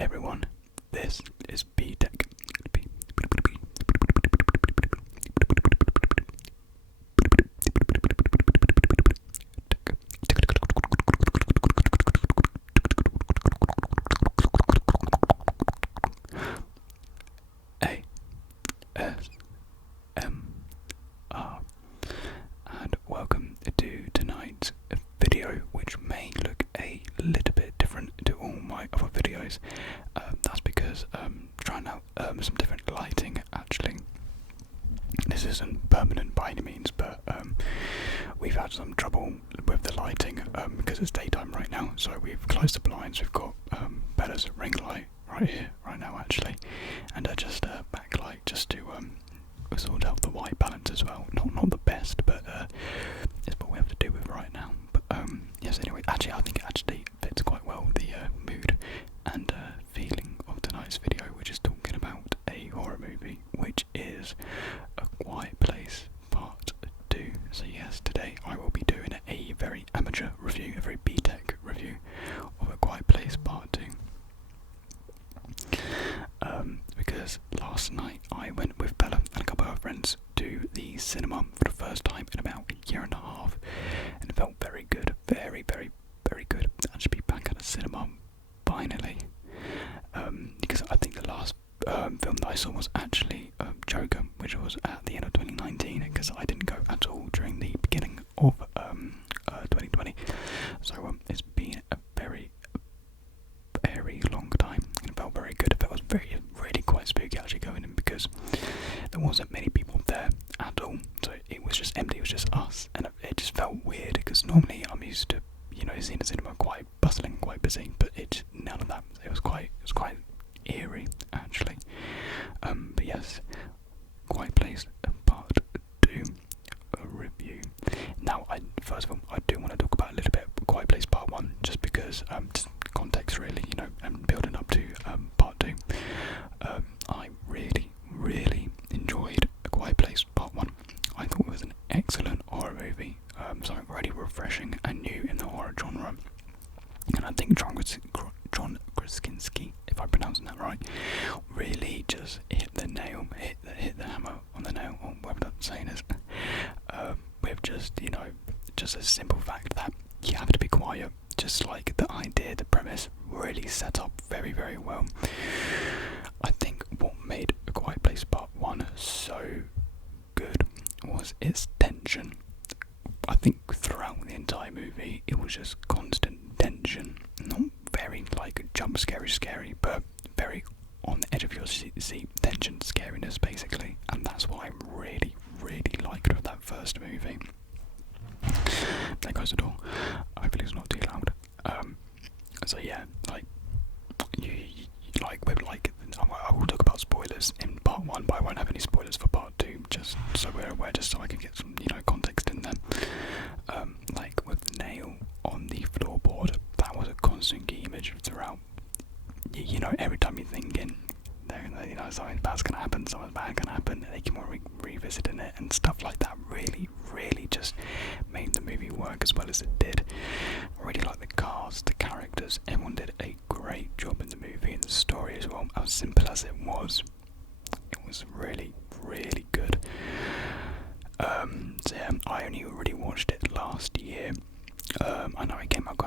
everyone, this is B-Tech. ASMR, and welcome to tonight's video, which may look a little bit different to all my other videos. That's because I'm trying out some different lighting. Actually, this isn't permanent by any means, but we've had some trouble with the lighting because it's daytime right now. So we've closed the blinds. We've got Bella's ring light right here, right now actually, and just a backlight just to sort out the white balance as well. Not the best, but it's what we have to do with right now. But yes, anyway, actually I think it actually fits quite well the mood and feeling of tonight's video, which is talking about a horror movie, which is A Quiet Place Part 2. So yes, today I will be doing a very amateur review, a very B-Tech review of A Quiet Place Part 2. Because last night I went with Bella and a couple of her friends to the cinema for the first time in about a year and a half, and it felt very good, very good to actually be back at the cinema finally. Because I think the last film that I saw was actually Joker, which was at the end of 2019, because I didn't go at all during the beginning of 2020. So it's been a very long time, and it felt very good. It was really quite spooky actually going in, because there wasn't many people there at all, so it was just empty. It was just us, and it just felt weird, because normally I'm used to, you know, seeing the cinema quite bustling, quite busy, but none of that. It was quite eerie actually. But yes, Quiet Place Part 2 review. Now, first of all, I do want to talk about a little bit of Quiet Place Part 1, just because just context really, you know, and building up to Part 2. I really enjoyed A Quiet Place Part 1. I thought it was an excellent horror movie, something really refreshing and new in the horror genre. And I think John Krasinski, if I'm pronouncing that right, really just hit the hammer on the nail, or whatever that saying is, with just, you know, just a simple fact that you have to be quiet. Just like the idea, the premise really set up very well. I think what made A Quiet Place Part 1 so good was its tension. I think throughout the entire movie it was just constant tension, not very like jump scary, but very on the edge of your seat tension, scariness basically, and that's what I really liked with that first movie. There goes the door. Hopefully it's not too loud. So yeah, like you like with like I will talk about spoilers in Part 1, but I won't have any spoilers for Part 2, just so we're aware, just so I can get some, you know, context in there. Like with the nail on the floorboard, that was a constant key image throughout. You know, every time you're thinking, you know, something bad's gonna happen, something bad gonna happen, and they keep on revisiting it, and stuff like that really just made the movie work as well as it did. I really like the cast, the characters, everyone did a great job in the movie, and the story as well, as simple as it was really good. So yeah, I only really watched it last year. I know it came out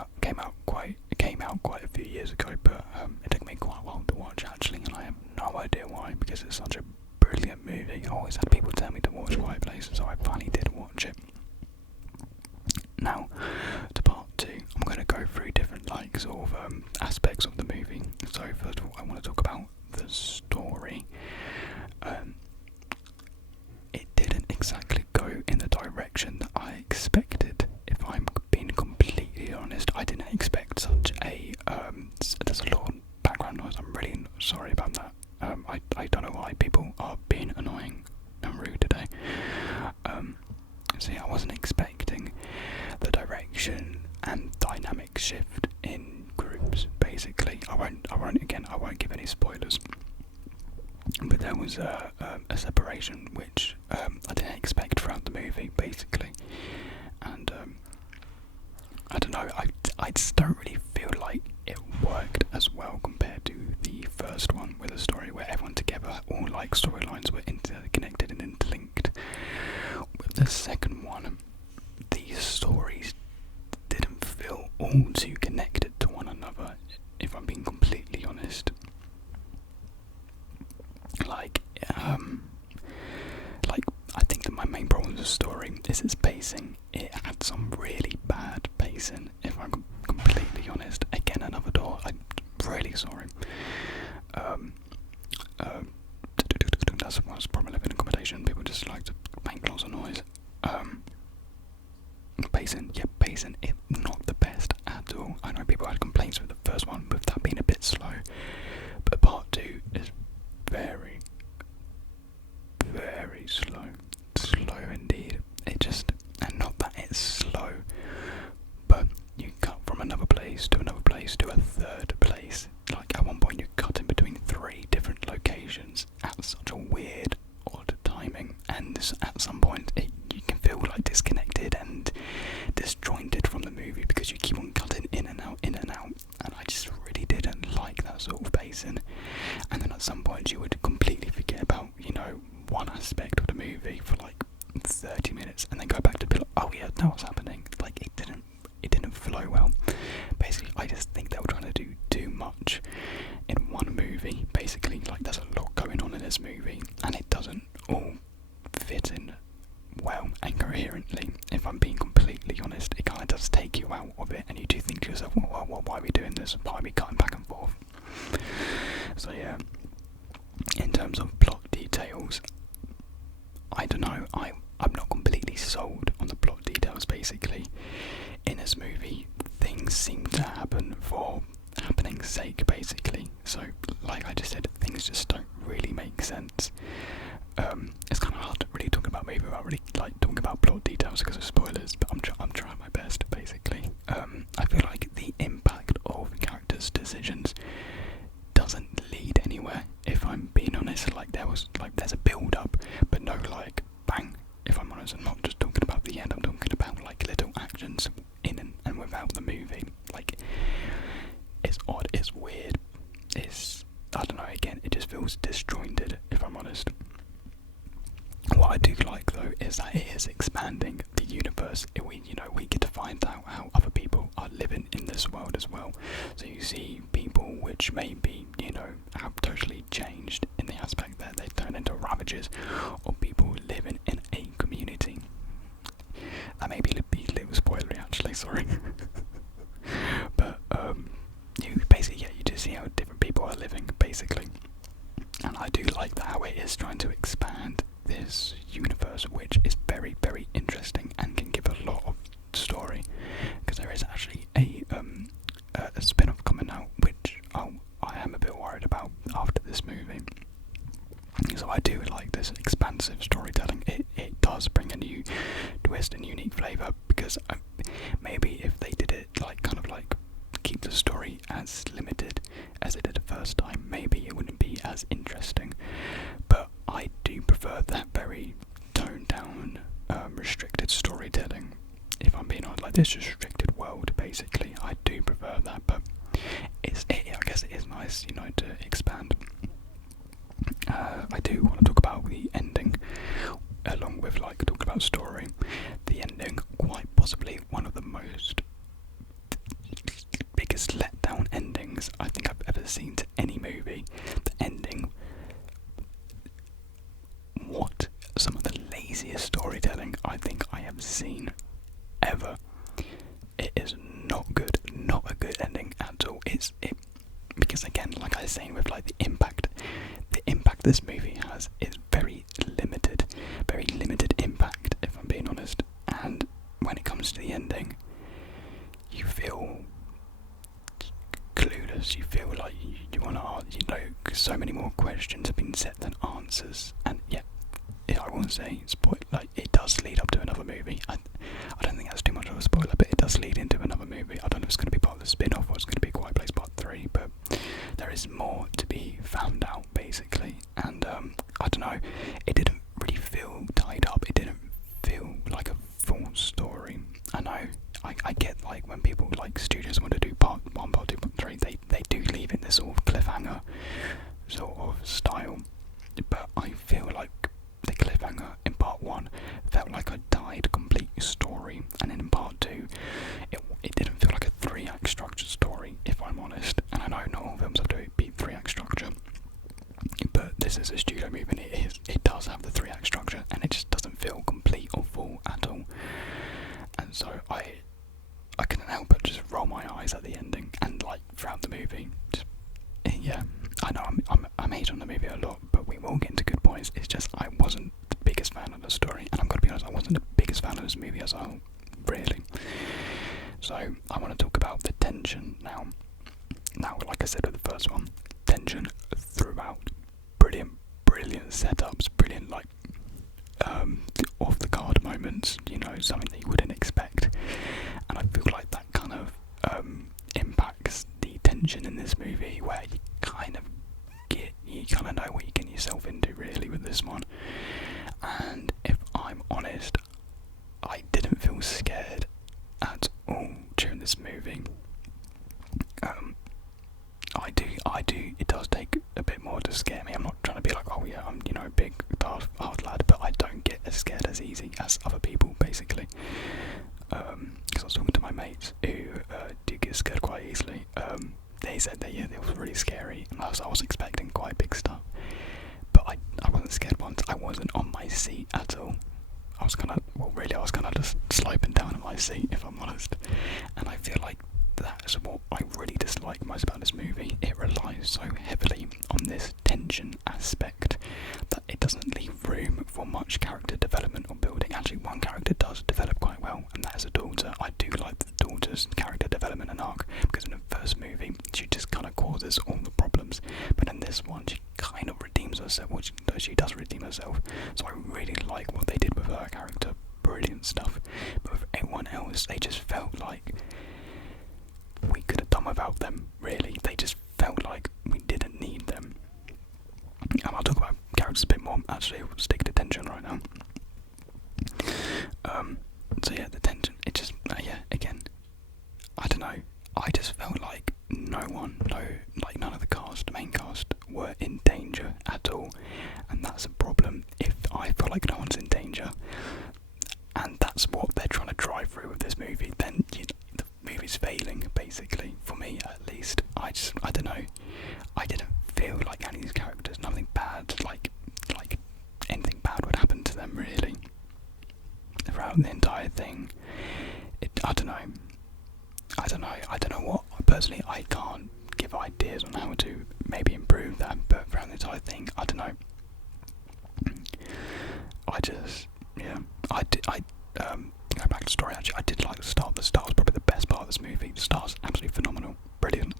quite a few years ago, but it took me quite a while to watch actually, and I have no idea why, because it's such a brilliant movie. I always had people tell me to watch Quiet Place, so I finally did watch it. Now, to Part 2, I'm going to go through different like sort of aspects of the movie. So first of all, I want to talk about the story. It didn't exactly go in the direction that I expected. If I'm being completely honest, I didn't expect such a there's a lot of background noise. I'm really sorry about that. I don't know why people are being annoying and rude today. So yeah, I wasn't expecting the direction and dynamic shift in groups. Basically, I won't give any spoilers. But there was a separation which I didn't expect throughout the movie, basically, and I don't know. I just don't really feel like it worked as well compared to the first one with a story where everyone together, all like storylines were interconnected and interlinked. With the second one, these stories didn't feel all too connected to one another, if I'm being completely honest. Like I think that my main problem with the story is its pacing. It had some really bad pacing, if I'm completely honest. Again, another door. I'm really sorry. That's what's probably living in accommodation. People just like to make lots of noise. Pacing, it not the best at all. I know people had complaints with the first one, with that being a bit slow, but part 2 is very, very slow indeed. And not that it's slow, but you cut from another place to another place to a third place. Like at one point you cut in between 3 different locations at such a weird, odd timing, and at some point you can feel like disconnected and disjointed from the movie because you keep on cutting in and out, and I just really didn't like that sort of pacing. And then at some point you would completely forget about, one aspect of the movie for like 30 minutes and then go back to be like, oh yeah, that was happening. Like it didn't flow well. Basically, I just think they were trying to do too much in one movie. Basically, like there's a lot going on in this movie and it doesn't all fit in well and coherently. If I'm being completely honest, it kind of does take you out of it and you do think to yourself, well, why are we doing this? Why are we cutting back and forth? So yeah, in terms of plot details, I don't know, I'm not completely sold on the plot details. Basically, in this movie, things seem to happen for happening's sake, basically. So, like I just said, things just don't really make sense. It's kind of hard to really talk about a movie without really like talking about plot details because of spoilers, but I'm trying my best, basically. I feel like the impact of characters' decisions doesn't lead anywhere, if I'm being honest. Like there's a build up, but no like bang. If I'm honest, I'm not just talking about the end, I'm talking about like little actions in and without the movie. Like it's odd, it's weird, I don't know, again, it just feels disjointed, if I'm honest. What I do like though is that it is expanding the universe. We get to find out how other people are living in this world as well. So you see people which maybe, have totally changed in the aspect that they turn into ravagers, or people living in a community. That may be a little spoilery actually, sorry. But you basically, you just see how different people are living, basically. And I do like that how it is trying to expand this universe, which is very, very interesting and can give a lot of story, because there is actually a spin-off coming out, which I am a bit worried about after this movie. So I do like this expansive storytelling. It does bring a new twist and unique flavour, because maybe if they did it keep the story as limited as it did the first time, maybe it wouldn't be as interesting. But I do prefer that very toned down, restricted storytelling. If I'm being honest, like this restricted world, basically, I do prefer that. But I guess it is nice, to expand. I do want to talk about the ending, along with talking about story. The ending, quite possibly one of the most biggest letdown endings I think I've ever seen to any movie. The ending, some of the laziest storytelling I think I have seen ever. It is not good, not a good ending at all. Because again, like I was saying, with the impact this movie has is very limited impact, if I'm being honest. And when it comes to the ending, you feel clueless. You feel like you want to, so many more questions have been set than answers. And I won't say spoil. It does lead up to another movie. I don't think that's too much of a spoiler, but it does lead into another movie. I don't know if it's going to be part of the spin-off or it's going to be Quiet Place Part 3, but there is more to be found out, basically. And I don't know, it didn't really feel tied up. It didn't feel like a full story. I know, I get when people studios want to do part 1, part 2, part 3, they do leave it this sort of cliffhanger. movie. Just, yeah, I know I'm hating on the movie a lot, but we will get into good points. It's just I wasn't the biggest fan of the story, and I'm gonna be honest, I wasn't the biggest fan of this movie as a whole, really. So I want to talk about the tension now. Now, like I said with the first one, tension throughout. Brilliant setups, brilliant off the card moments, something that you wouldn't expect. And I feel like that kind of impacts the tension in this movie, where you kind of know what you're getting yourself into really with this one. And if I'm honest, I didn't feel scared at all during this movie. It does take a bit more to scare me. I'm not trying to be like, oh yeah, I'm a big hard lad, but I don't get as scared as easy as other people, basically. Because I was talking to my mates who do get scared quite easily. They said that it was really scary, and I was expecting quite big stuff. But I wasn't scared once. I wasn't on my seat at all. I was kind of just sloping down in my seat, if I'm honest. And I feel like that's what I really dislike most about this movie. It relies so heavily on this tension aspect that it doesn't leave room for much character development or building. Actually, one character does develop quite well, and that is a daughter. I do like the daughter's character development and arc, because in the first movie, she just kind of causes all the problems. But in this one, she kind of redeems herself. Well, she does redeem herself. So I really like what they did with her character. Brilliant stuff. But with everyone else, they just felt like we could have done without them, really. They just felt like we didn't need them. I'll talk about characters a bit more. Actually, we'll stick to tension right now. So yeah, the tension, it just, again, I don't know. I just felt like none of the main cast, were in danger at all. And that's a problem. If I feel like no one's in danger, and that's what they're trying to drive through with this movie, then the movie's failing, basically, for me at least. I don't know, I didn't feel like any of these characters, nothing bad, like anything bad would happen to them, really, throughout the entire thing. I don't know what, personally, I can't give ideas on how to maybe improve that, but throughout the entire thing, I don't know. Going back to the story, actually, I did like the start. The start was probably the best part of this movie. The start's absolutely phenomenal, brilliant.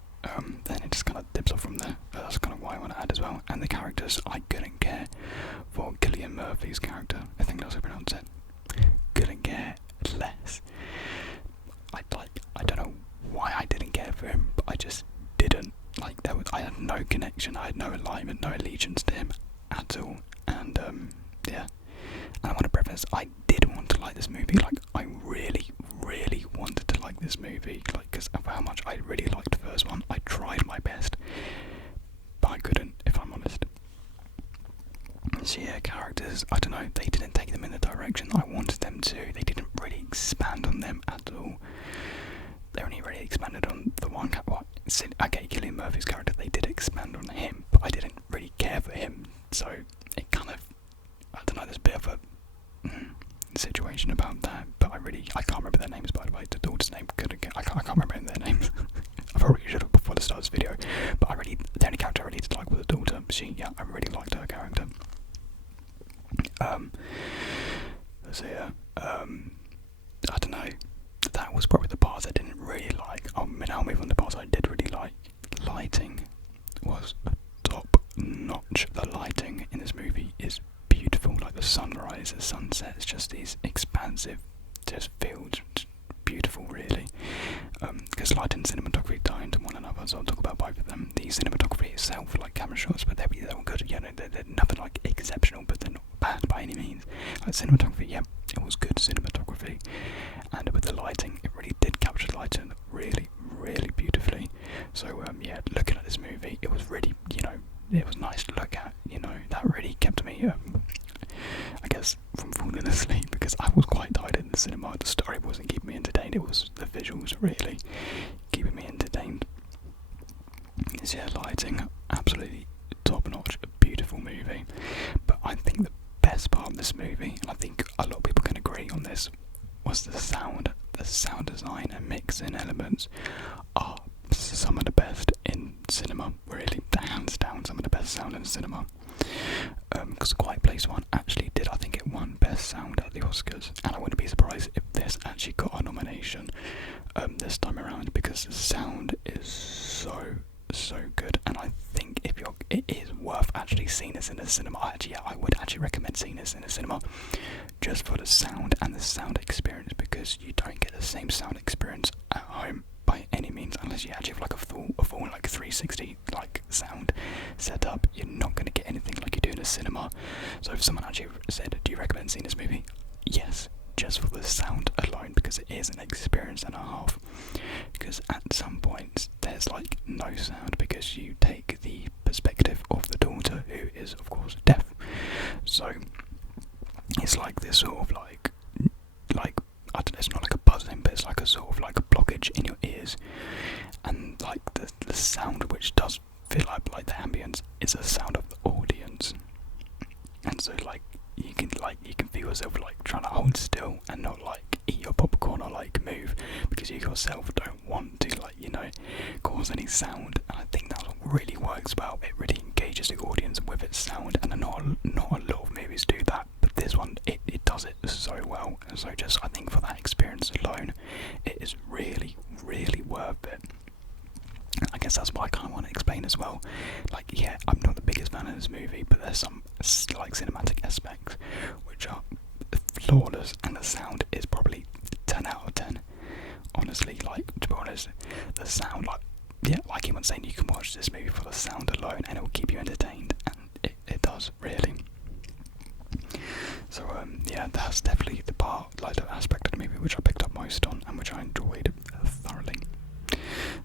Then it just kind of dips off from there. That's kind of why I want to add as well. And the characters, I couldn't care for Cillian Murphy's character. I think that's how I pronounce it. Couldn't care less. I don't know why I didn't care for him, but I just didn't. I had no connection. I had no alignment, no allegiance to him at all. And yeah. And I want to preface, I did want to like this movie. I really, really wanted to like this movie. Because of how much I really liked the first one. I tried my best, but I couldn't, if I'm honest. So yeah, characters, I don't know, they didn't take them in the direction I wanted them to. They didn't really expand on them at all. They only really expanded on the one character. Okay, Cillian Murphy's character, they did expand on him, but I didn't really care for him. So it kind of, I don't know, there's a bit of a situation about that, but I can't remember their names, by the way. The daughter's name, I can't remember their names. I probably should have before the start of this video, but the only character I really did like was the daughter. I really liked her character. So yeah, I don't know, that was probably the parts I didn't really like. I'll move on to the parts I did really like. Lighting was top notch. The lighting in this movie is beautiful, like the sunrise, the sunsets, just these expansive, just fields, just beautiful, really. Because light and cinematography tie into one another, so I'll talk about both of them. The cinematography itself, like camera shots, but they're good. They're nothing like exceptional, but they're not bad by any means. Like cinematography, yeah, it was good cinematography, and with the lighting, it really did capture the lighting really, really beautifully. So yeah, looking at this movie, it was really, it was nice to look at. That really kept me, I guess, from falling asleep, because I was quite tired in the cinema. The story wasn't keeping me entertained, it was the visuals really keeping me entertained. So yeah, lighting, absolutely top notch, a beautiful movie. But I think the best part of this movie, and I think a lot of people can agree on this, was the sound. The sound design and mixing elements are some of the best in seen this in a cinema. I would actually recommend seeing this in a cinema, just for the sound and the sound experience, because you don't get the same sound experience at home by any means, unless you actually have like a full like 360 like sound setup. You're not going to get anything like you do in a cinema. So if someone actually said, do you recommend seeing this movie? Yes, just for the sound alone, because it is an experience and a half. Because at some points there's like no sound, because you take the perspective of the daughter, who is of course deaf. So it's like this sort of like I don't know, it's not like a buzzing, but it's like a sort of like a blockage in your ears, and like the sound which does feel like the ambience is the sound of the audience. And so like you can feel yourself like trying to hold still and not like eat your popcorn or like move, because you yourself don't want to like, you know, cause any sound. And I think that really works well. It really engages the audience with its sound, and not a lot of movies do that, but this one it does it so well. And so just I think for that experience alone, it is really worth it. I guess that's what I kind of want to explain as well. Like, yeah, I'm not the biggest fan of this movie, but there's some like cinematic aspects which are flawless, and the sound is probably 10 out of 10. Honestly, like, to be honest, the sound, like, yeah, like he was saying, you can watch this movie for the sound alone and it will keep you entertained, and it does, really. So, yeah, that's definitely the part, like, the aspect of the movie which I picked up most on and which I enjoyed thoroughly.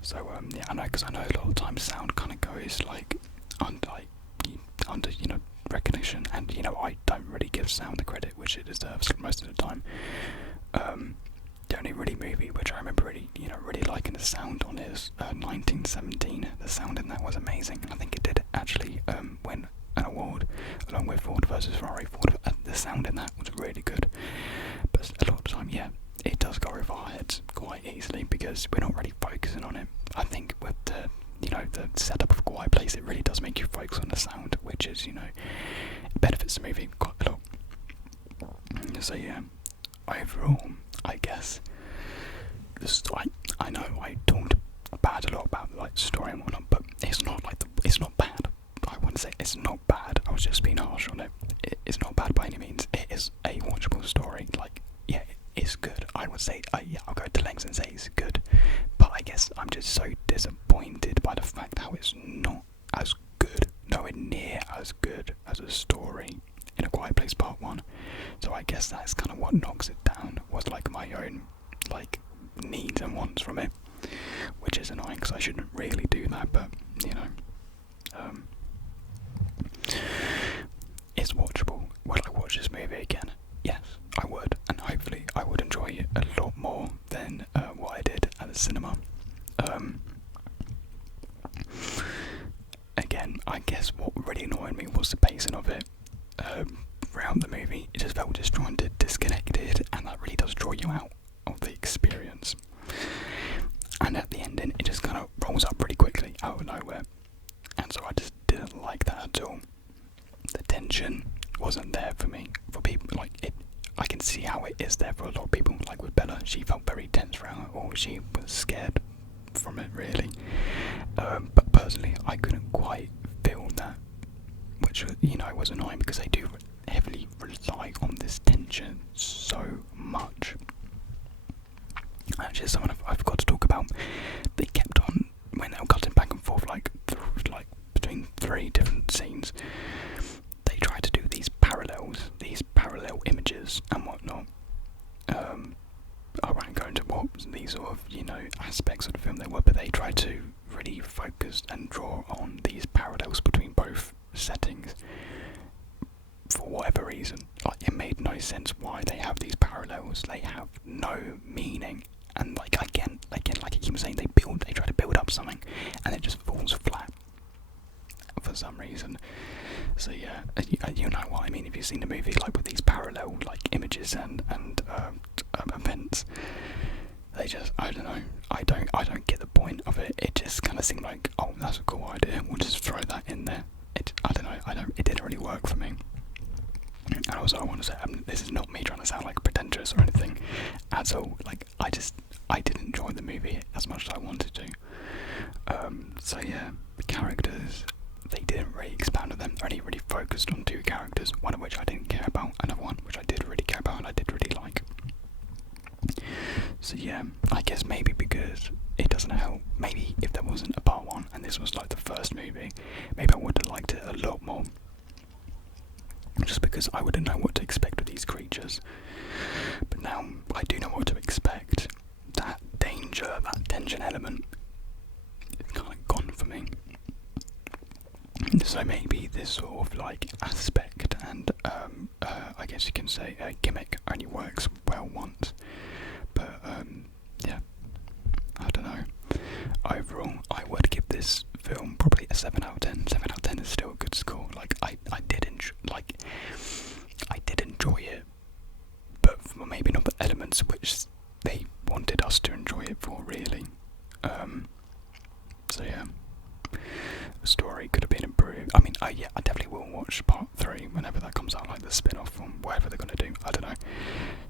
So yeah, I know, because I know a lot of times sound kind of goes like under you know, recognition, and you know, I don't really give sound the credit which it deserves most of the time. The only really movie which I remember really liking the sound on is 1917. The sound in that was amazing, and I think it did actually win an award along with Ford versus Ferrari. The sound in that was really good, but a lot of the time, yeah, it does go over our heads quite easily because we're not really focusing on it. I think with the setup of a quiet place, it really does make you focus on the sound, which is, you know, it benefits the movie quite a lot. So yeah, overall, I guess the story. I know I talked a lot about like story and whatnot, but it's not bad. I wouldn't say it's not bad. I was just being harsh on it. It's not bad by any means. It is a watchable story. Like, yeah, it's good. I would say, yeah, I'll go to lengths and say it's good, but I guess I'm just so disappointed by the fact how it's not as good, nowhere near as good as a story in A Quiet Place Part 1. So I guess that's kind of what knocks it down, was like my own like needs and wants from it, which is annoying because I shouldn't really do that, but you know, it's watchable. Would I watch this movie again? Yes, I would, and hopefully I would enjoy it a lot more than what I did at the cinema. Again, I guess what really annoyed me was the pacing of it. Throughout the movie, it just felt disjointed, disconnected, and that really does draw you out of the experience. And at the ending, it just kind of rolls up pretty quickly out of nowhere, and so I just didn't like that at all. The tension wasn't there for me. For people like it, I can see how it is there for a lot of people. Like with Bella, she felt very tense throughout, or she was scared from it really. But personally, I couldn't quite feel that, which, you know, was annoying because they do heavily rely on this tension so much. Actually, something I forgot to talk about. They kept on, when they were cutting back and forth, like between three different scenes, they tried to do these parallel images and whatnot. I won't go into what these sort of, you know, aspects of the film they were, but they tried to really focus and draw on these parallels between both settings for whatever reason. Like, it made no sense why they have these parallels. They have no meaning, and like again, like I keep saying, they try to build up something, and it just falls flat for some reason. So yeah, you know what I mean if you've seen the movie, like with these parallel like images and events. They just, I don't know, I don't get the point of it. It just kind of seemed like, oh, that's a cool idea, we'll just throw that in there. It didn't really work for me. And also, I want to say, this is not me trying to sound like pretentious or anything at all. Like, I didn't enjoy the movie as much as I wanted to. So yeah, the characters, they didn't really expand on them. They only really focused on two characters, one of which I didn't care about, another one which I did really care about and I did really like. So yeah, I guess maybe because it doesn't help. Maybe if there wasn't a part 1 and this was like the first movie, maybe I would have liked it a lot more. Just because I wouldn't know what to expect with these creatures. But now I do know what to expect. That danger, that tension element, it's kind of gone for me. So maybe this sort of like aspect and I guess you can say gimmick only works well once. But yeah, I don't know. Overall, I would give this film probably a 7 out of 10. 7 out of 10 is still a good score. Like I did enjoy it, but for maybe not the elements which they wanted us to enjoy it for, really. So yeah, the story could have been improved. I mean, yeah, I definitely will watch part 3 whenever that comes out, like the spin-off or whatever they're gonna do. I don't know,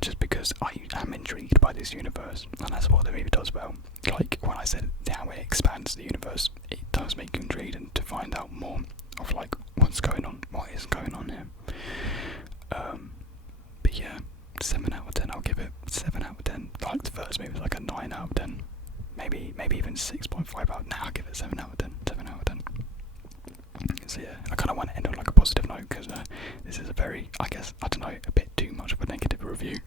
just because I am intrigued by this universe, and that's what the movie does well. Like when I said how it expands the universe, it does make you intrigued and to find out more of like what's going on, what is going on here. But yeah, 7 out of 10. I'll give it 7 out of 10. Like the first movie was like a 9 out of 10. Maybe even 6.5 out. Now I'll give it 7 out of 10. 7 out of 10. So yeah, I kind of want to end on like a positive note because this is a very, I guess, I don't know, a bit too much of a negative review.